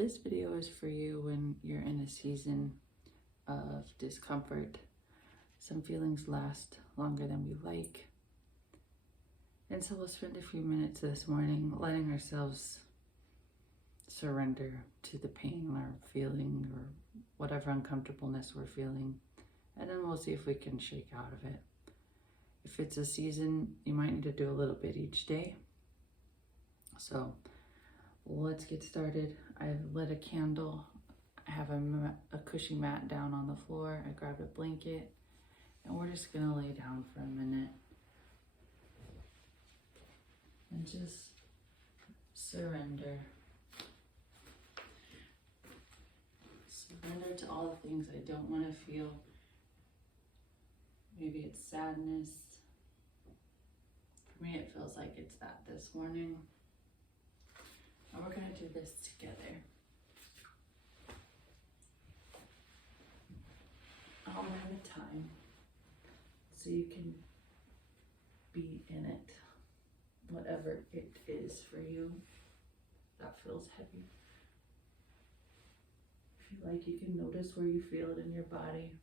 This video is for you when you're in a season of discomfort. Some feelings last longer than we like. And so we'll spend a few minutes this morning letting ourselves surrender to the pain or feeling or whatever uncomfortableness we're feeling. And then we'll see if we can shake out of it. If it's a season, you might need to do a little bit each day. So let's get started. I've lit a candle. I have a cushy mat down on the floor. I grabbed a blanket and we're just gonna lay down for a minute and just surrender. Surrender to all the things I don't want to feel. Maybe it's sadness. For me, it feels like it's that this morning. And we're gonna do this together. One at a time, so you can be in it, whatever it is for you that feels heavy. If you like, you can notice where you feel it in your body,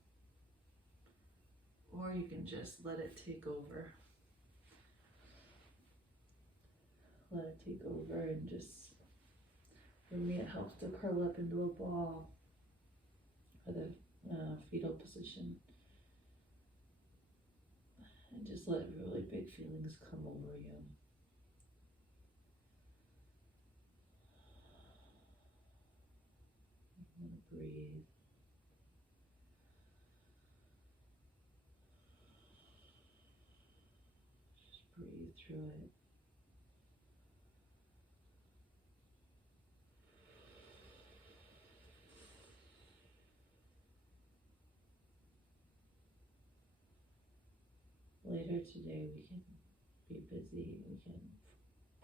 or you can just let it take over. Let it take over and just, for me, it helps to curl up into a ball for the fetal position and just let really big feelings come over you. I'm going to breathe. Just breathe through it. Later today, we can be busy, we can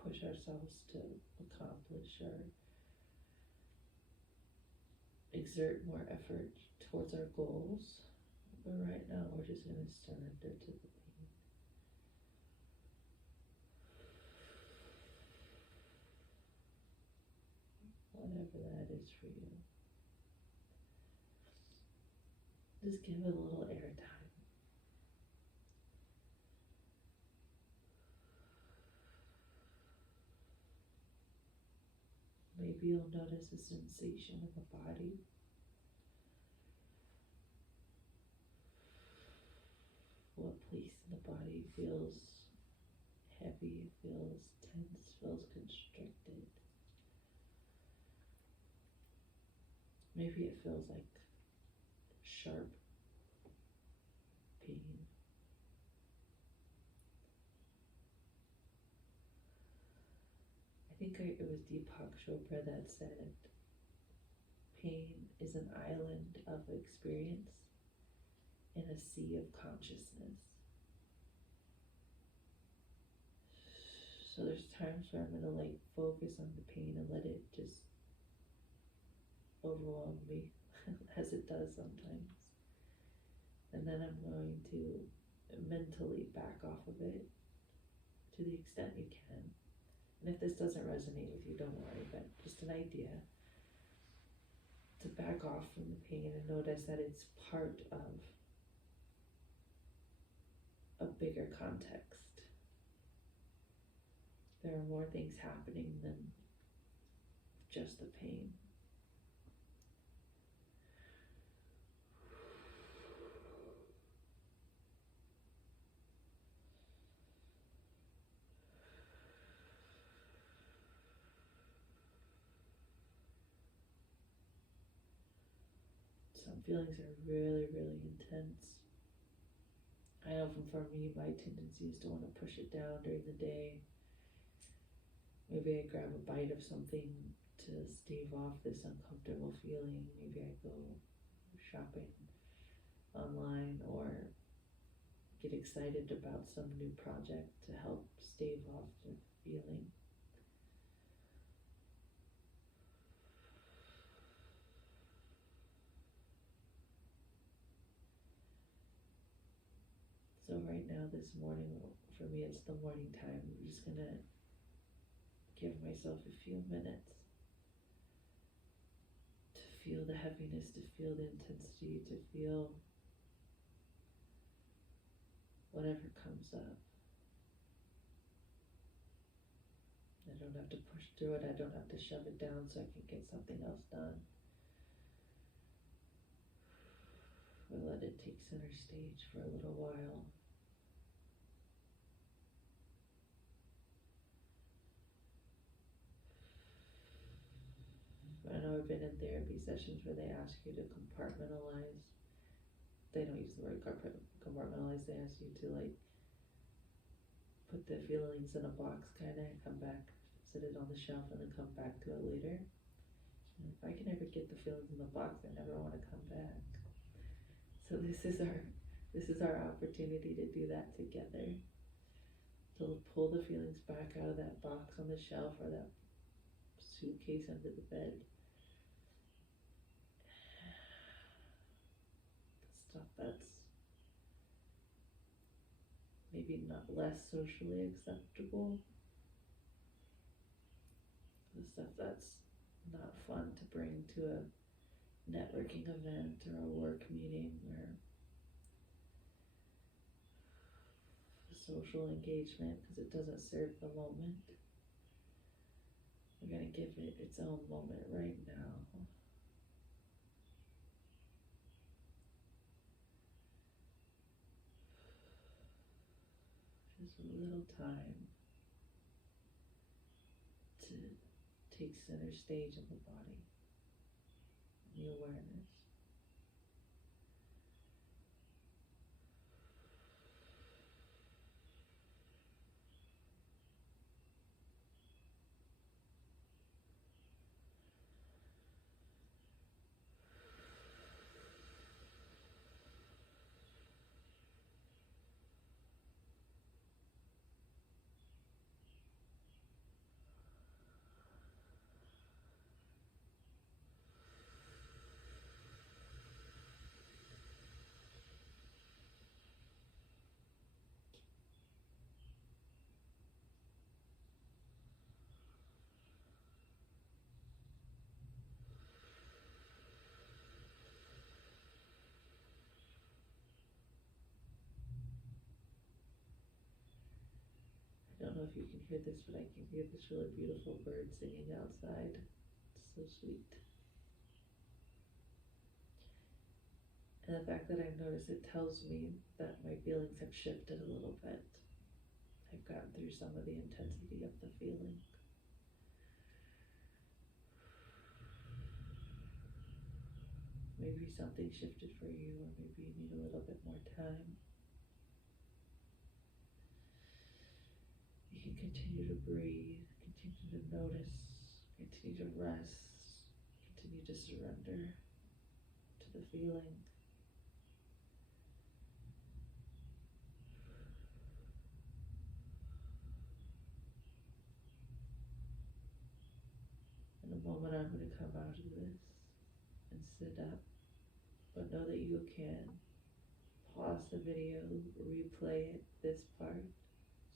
push ourselves to accomplish or exert more effort towards our goals. But right now, we're just going to surrender to the pain. Whatever that is for you. Just give it a little airtime. Maybe you'll notice a sensation in the body. What place in the body feels heavy, feels tense, feels constricted. Maybe it feels like sharp pain. I think it was Deepak Chopra that said, pain is an island of experience in a sea of consciousness. So there's times where I'm going to focus on the pain and let it just overwhelm me, as it does sometimes. And then I'm going to mentally back off of it to the extent you can. And if this doesn't resonate with you, don't worry, but just an idea to back off from the pain and notice that it's part of a bigger context. There are more things happening than just the pain. Some feelings are really, really intense. I know for me, my tendency is to want to push it down during the day. Maybe I grab a bite of something to stave off this uncomfortable feeling. Maybe I go shopping online or get excited about some new project to help stave off the feeling. So right now, this morning, for me, it's the morning time. I'm just gonna give myself a few minutes feel the heaviness, to feel the intensity, to feel whatever comes up. I don't have to push through it. I don't have to shove it down so I can get something else done. Or let it take center stage for a little while. I know I've been in therapy sessions where they ask you to compartmentalize. They don't use the word compartmentalize. They ask you to like put the feelings in a box kind of, come back, sit it on the shelf, and then come back to it later. And if I can ever get the feelings in the box, I never want to come back. So this is our opportunity to do that together. To pull the feelings back out of that box on the shelf or that suitcase under the bed. The stuff that's maybe not less socially acceptable. The stuff that's not fun to bring to a networking event or a work meeting or a social engagement, because it doesn't serve the moment. We're going to give it its own moment right now. Just a little time to take center stage in the body, the awareness. I don't know if you can hear this, but I can hear this really beautiful bird singing outside. It's so sweet. And the fact that I've noticed it tells me that my feelings have shifted a little bit. I've gotten through some of the intensity of the feeling. Maybe something shifted for you, or maybe you need a little bit more time. You can continue to breathe, continue to notice, continue to rest, continue to surrender to the feeling. In a moment, I'm going to come out of this and sit up, but know that you can pause the video, replay it, this part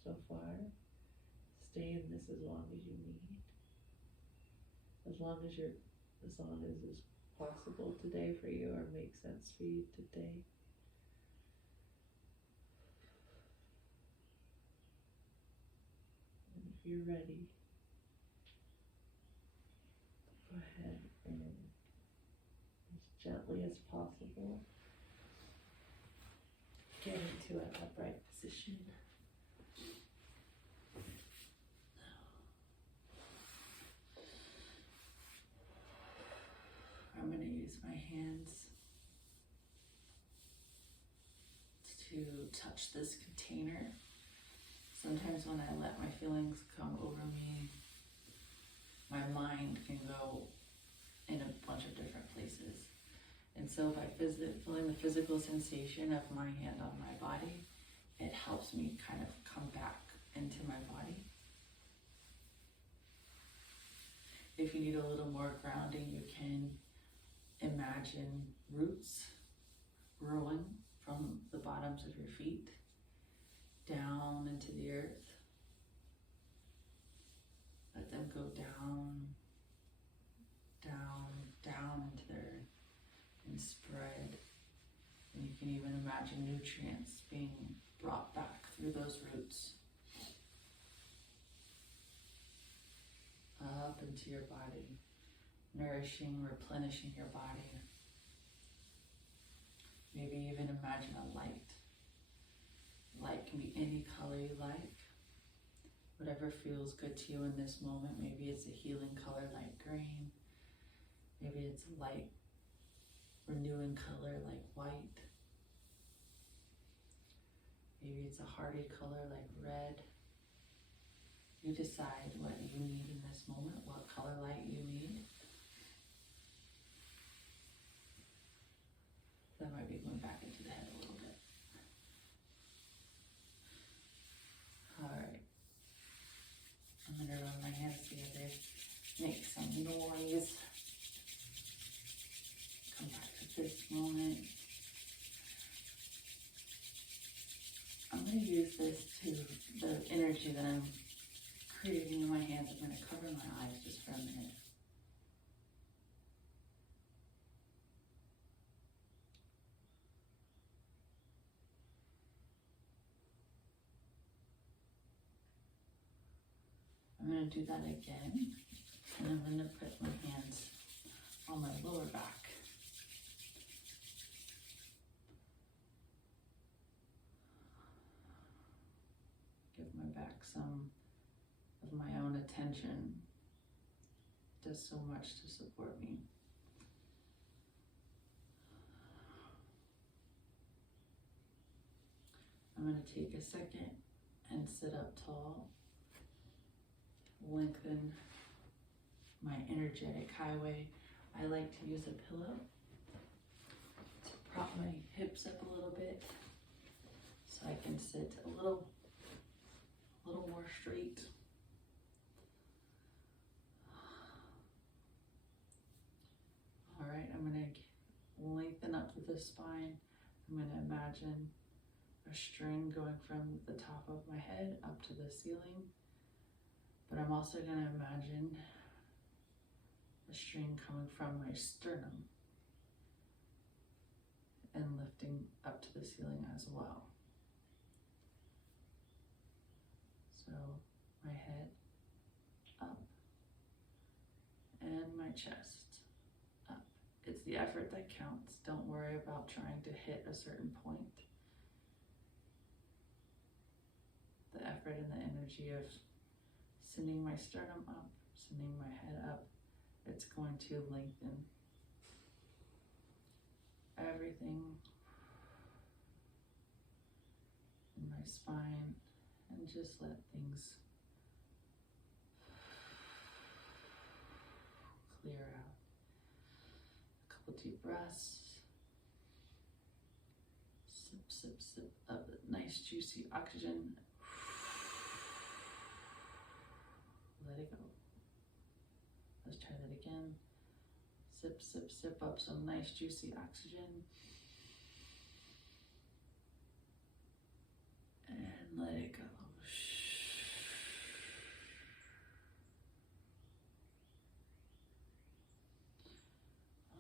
so far. Stay in this as long as you need. As long as is possible today for you or makes sense for you today. And if you're ready, go ahead and as gently as possible get into an upright position. I'm going to use my hands to touch this container. Sometimes when I let my feelings come over me, my mind can go in a bunch of different places. And so by feeling the physical sensation of my hand on my body, it helps me kind of come back into my body. If you need a little more grounding, you can imagine roots growing from the bottoms of your feet down into the earth. Let them go down, down, down into the earth. imagine nutrients being brought back through those roots up into your body, nourishing, replenishing your body. Maybe even imagine a light. Light can be any color you like. Whatever feels good to you in this moment. Maybe it's a healing color like green. Maybe it's a light, renewing color like white. Maybe it's a hearty color like red. You decide what you need in this moment, what color light you need. That might be going back into the head a little bit. All right. I'm going to run my hands together, make some noise. Come back to this moment. I'm going to use this to, the energy that I'm creating in my hands. I'm going to cover my eyes just for a minute. I'm going to do that again, and I'm going to put my hands on my lower back. Give my back some of my own attention. It does so much to support me. I'm going to take a second and sit up tall. Lengthen my energetic highway. I like to use a pillow to prop my hips up a little bit so I can sit a little more straight. All right, I'm going to lengthen up to the spine. I'm going to imagine a string going from the top of my head up to the ceiling. But I'm also going to imagine a string coming from my sternum and lifting up to the ceiling as well. So my head up and my chest up. It's the effort that counts. Don't worry about trying to hit a certain point. The effort and the energy of sending my sternum up, sending my head up, it's going to lengthen everything in my spine and just let things clear out. A couple deep breaths. Sip, sip, sip of nice juicy oxygen. Let it go. Let's try that again. Sip, sip, sip up some nice juicy oxygen. And let it go.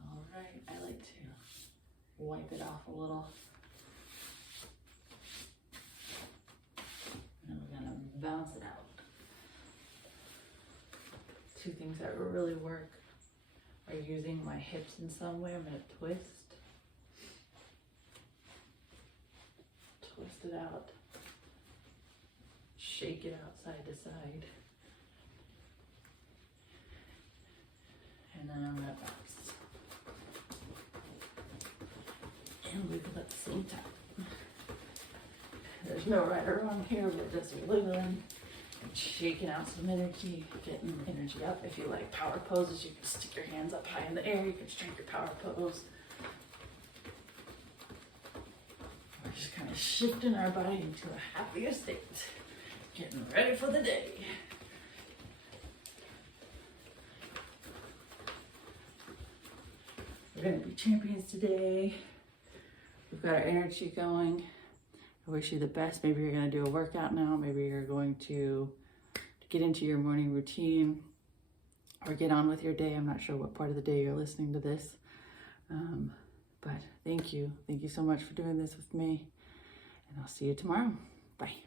All right, I like to wipe it off a little. And we're gonna bounce it out. Two things that really work are using my hips in some way. I'm going to twist it out, shake it out side to side, and then I'm going to bounce and wiggle at the same time. There's no right or wrong here, but just wiggling. Shaking out some energy, getting energy up. If you like power poses, you can stick your hands up high in the air. You can strike your power pose. We're just kind of shifting our body into a happier state, getting ready for the day. We're going to be champions today. We've got our energy going. I wish you the best. Maybe you're going to do a workout now. Maybe you're going to get into your morning routine or get on with your day. I'm not sure what part of the day you're listening to this. But thank you. Thank you so much for doing this with me. And I'll see you tomorrow. Bye.